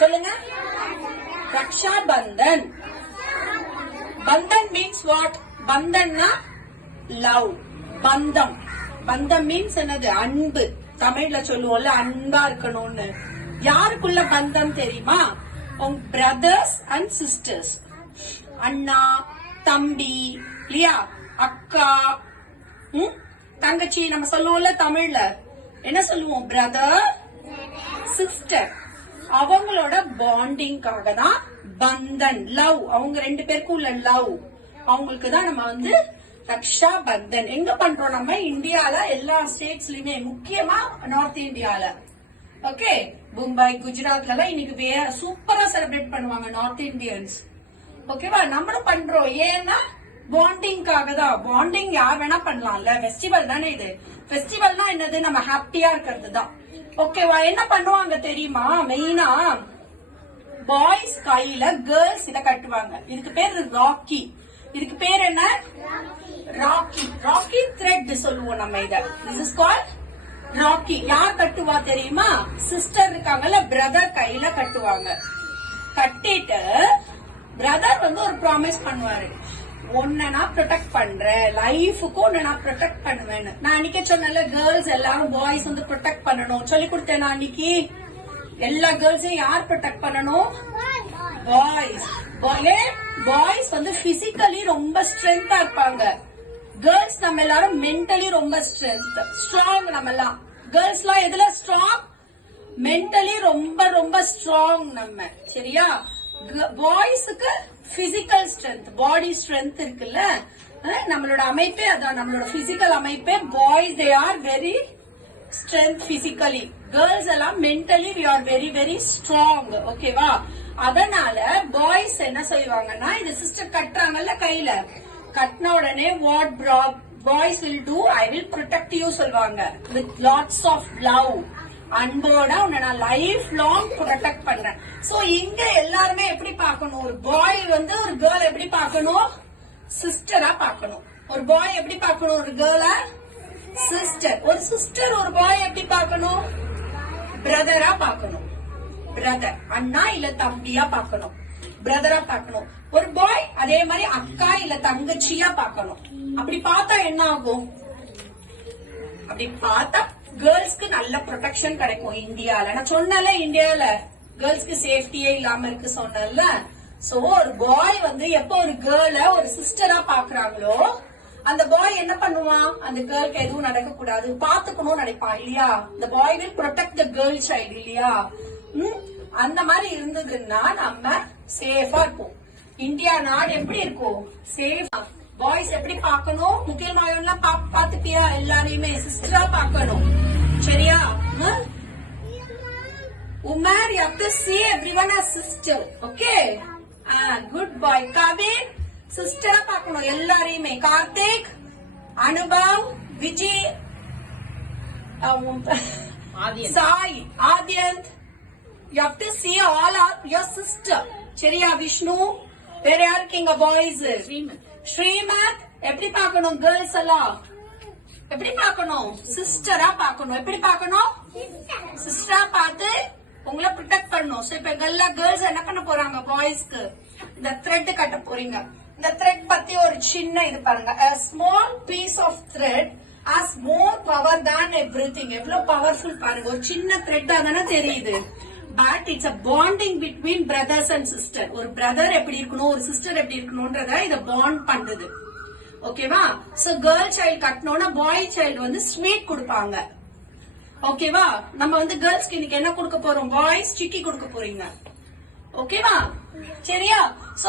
சொல்லுங்க. Raksha Bandhan. Bandhan means what? பந்தன்னா love, பந்தம். பந்தம் மீன்ஸ் என்னது? அன்பு. தமிழ்ல சொல்லுவோம்ல அன்பா இருக்கணும்னு. யாருக்குள்ள பந்தம் தெரியுமா? உங்க பிரதர்ஸ் அண்ட் சிஸ்டர்ஸ். அண்ணா, தம்பி, இல்லையா, அக்கா, தங்கச்சி. நம்ம சொல்லுவோம்ல தமிழ்ல என்ன சொல்லுவோம்? Brother, sister. அவங்களோட பாண்டிங்காக தான் பந்தன், லவ். அவங்க ரெண்டு பேருக்கும் உள்ள லவ், அவங்களுக்கு தான் நம்ம வந்து ரக்ஷா பந்தன். எங்க பண்றோம் நம்ம? இந்தியால எல்லா ஸ்டேட்ஸ்லயுமே, முக்கியமா நார்த் இந்தியால. ஓகே, மும்பை, குஜராத்ல எல்லாம் இன்னைக்கு சூப்பரா செலிப்ரேட் பண்ணுவாங்க நார்த் இந்தியன்ஸ். ஓகேவா? நம்மளும் பண்றோம். ஏன்னா பாண்டிங்காக தான். பாண்டிங் யார் வேணா பண்ணலாம்ல. ஃபெஸ்டிவல் தானே இது. ஃபெஸ்டிவல்னா என்னது? நம்ம ஹாப்பியா இருக்கிறது தான். ஓகேவா? என்ன பண்ணுவாங்க தெரியுமா? மெயினா பாய்ஸ் கையில கேர்ள்ஸ் இத கட்டுவாங்க. இதுக்கு பேர் ராக்கி. இதுக்கு பேர் என்ன? ராக்கி. ராக்கி த்ரெட் சொல்லுவோம் நம்ம இத. This is called rakhi. யார் கட்டுவா தெரியுமா? சிஸ்டர் இருக்காங்கல்ல, பிரதர் கையில கட்டுவாங்க. கட்டிட்டு பிரதர் வந்து ஒரு ப்ராமிஸ் பண்ணுவாரு, உன்னை நான் ப்ரொடெக்ட் பண்றேன், லைஃபுக்கு உன்னை நான் ப்ரொடெக்ட் பண்ணுவேன்னு. நான் அன்னைக்கே சொன்னேன்ல, கேர்ள்ஸ் எல்லாரும் பாய்ஸ் வந்து ப்ரொடெக்ட் பண்ணணும் சொல்லி கொடுத்தேன் நான் அன்னைக்கு. எல்லா கேர்ள்ஸையும் யார் ப்ரொடெக்ட் பண்ணணும்? பாய்ஸ். பாய்ஸ் வந்து பிசிக்கலி ரொம்ப ஸ்ட்ரென்த்தா இருப்பாங்க. கேர்ள்ஸ் நம்ம எல்லாரும் மென்டலி ரொம்ப ஸ்ட்ராங். நம்ம எல்லாம் கேர்ள்ஸ் எல்லாம் எதுல ஸ்ட்ராங்? மென்டலி ரொம்ப ரொம்ப ஸ்ட்ராங் நம்ம. சரியா? பாய்ஸுக்கு பிசிக்கல் ஸ்ட்ரென்த், பாடி ஸ்ட்ரென்த் இருக்குல்ல, நம்மளோட அமைப்பே அதான். நம்மளோட பிசிக்கல் அமைப்பே boys they are very strength physically. Girls எல்லாம் mentally we are very very strong. ஓகேவா? அதனால பாய்ஸ் என்ன செய்வாங்கன்னா, இந்த சிஸ்டர் கட்டுறாங்கல்ல கையில, கட்டின உடனே what boys will do, I will protect you சொல்லுவாங்க. With lots of love. அன்போட உன்னை நான் லைஃப் லாங் ப்ரொடெக்ட் பண்றேன். சோ இங்க எல்லாருமே எப்படி பார்க்கணும்? ஒரு பாய் வந்து ஒரு கேர்ள் எப்படி பார்க்கணும்? சிஸ்டரா பார்க்கணும். ஒரு பாய் எப்படி பார்க்கணும்? ஒரு கேர்ள சிஸ்டர். ஒரு சிஸ்டர் ஒரு பாய் எப்படி பார்க்கணும்? பிரதரா பார்க்கணும். பிரதர், அண்ணா இல்ல தம்பியா பார்க்கணும். பிரதரா பார்க்கணும். ஒரு பாய் அதே மாதிரி அக்கா இல்ல தங்கச்சியா பார்க்கணும். அப்படி பார்த்தா என்ன ஆகும்? அப்படி பார்த்தா கேர்ள்ஸ்க்கு நல்ல ப்ரொடெக்ஷன் கிடைக்கும் இந்தியால. நான் சொன்னல, இந்தியால கேர்ள்ஸ்க்கு சேஃப்டியே இல்லாம இருக்கு சொன்னல. சோ ஒரு பாய் வந்து எப்ப ஒரு கேர்ள ஒரு சிஸ்டரா பாக்குறாங்களோ, அந்த பாய் என்ன பண்ணுவான்? அந்த கேர்ளுக்கு எதுவும் நடக்க கூடாது, பாத்துக்கணும் நினைப்பான் இல்லையா? இந்த boy will protect the girl child இல்லையா? அந்த மாதிரி இருந்ததுன்னா நம்ம சேஃபா இருப்போம். இந்தியா நாடு எப்படி இருக்கும்? சேஃபா. பாய்ஸ் எப்படி பார்க்கணும்? முக்கியமான பாத்துப்பியா? எல்லாரையுமே சிஸ்டரா பார்க்கணும். சரியா? Umar, you have to see everyone as sister. Okay? Good boy. Kabir, சிஸ்டரா பார்க்கணும் எல்லாரையுமே. Karthik, Anubhav, Vijay, Sai, ஆத்யந்த், you have to see all of your sister. சரியா? விஷ்ணு, வேற யாரு இருக்கீங்க பாய்ஸ்? ஸ்ரீமத். எப்படி பார்க்கணும்? கேர்ள்ஸ் எல்லாம் எப்படி பார்க்கணும்? சிஸ்டரா பார்க்கணும். எப்படி பார்க்கணும்? சிஸ்டரா பார்த்து உங்களை ப்ரொடெக்ட் பண்ணணும். சோ இப்ப எல்லா கேர்ள்ஸ் என்ன பண்ண போறாங்க? பாய்ஸ்க்கு இந்த த்ரெட் கட்ட போறீங்க. இந்த த்ரெட் பத்தி ஒரு சின்ன இது பாருங்க. a small piece of thread has more power than everything. எவ்வளவு பவர்ஃபுல் பாருங்க. ஒரு சின்ன த்ரெட்டா தானே தெரியுது. But it's a bonding between brothers and sister. ஒரு பிரதர் எப்படி இருக்கணும், ஒரு சிஸ்டர் எப்படி இருக்கணும்ன்றத இத பாண்ட் பண்ணுது. ஓகேவா? சோ கேர்ள் சைல்டு கட்டணும்னா பாய் சைல்டு வந்து ஸ்வீட் கொடுப்பாங்க. ஓகேவா? நம்ம வந்து கேர்ள்ஸ்க்கு இன்னைக்கு என்ன கொடுக்க போறோம்? பாய்ஸ் சிக்கி கொடுக்க போறீங்க. ஓகேவா? சரியா? சோ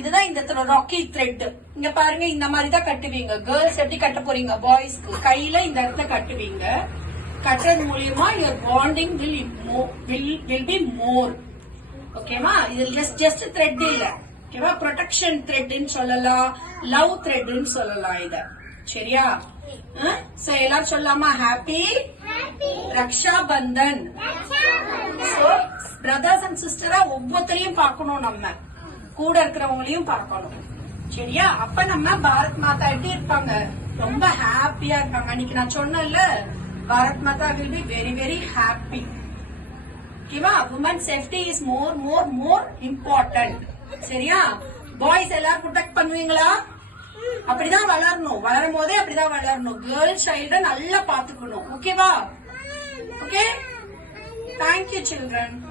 இதுதான் இந்த ராக்கி த்ரெட். இங்க பாருங்க, இந்த மாதிரி தான் கட்டுவீங்க. கேர்ள்ஸ் எப்படி கட்ட போறீங்க? பாய்ஸ்க்கு கையில இந்த இடத்துல கட்டுவீங்க. கட்டுறது மூலியமா your bonding will be more. ஓகேவா? இது ஜஸ்ட் த்ரெட் இல்ல. ஓகேவா? ப்ரொடெக்ஷன் த்ரெட்னு சொல்லலாம், லவ் த்ரெட்னு சொல்லலாம் இத. சரியா? சோ எல்லாரும் சொல்லலாமா? Happy Raksha Bandhan. So brothers and சிஸ்டரா ஒவ்வொருத்தரையும் பார்க்கணும். நம்ம கூட இருக்கிறவங்களையும் பார்க்கணும். சரியா? அப்ப நம்ம பாரத் மாதா எப்படி இருப்பாங்க? ரொம்ப ஹாப்பியா இருப்பாங்க. அன்னைக்கு நான் சொன்னேன்ல, பாரத் மாதா will be very very happy. ஓகேவா? Women safety is more more more important. சரியா? பாய்ஸ் எல்லாரும் ப்ரொடெக்ட் பண்ணுவீங்களா? அப்படிதான் வளரணும். வளரும் போதே அப்படிதான் வளரணும். கேர்ள் சைல்ட நல்லா பாத்துக்கணும். ஓகேவா? ஓகே. Thank you children.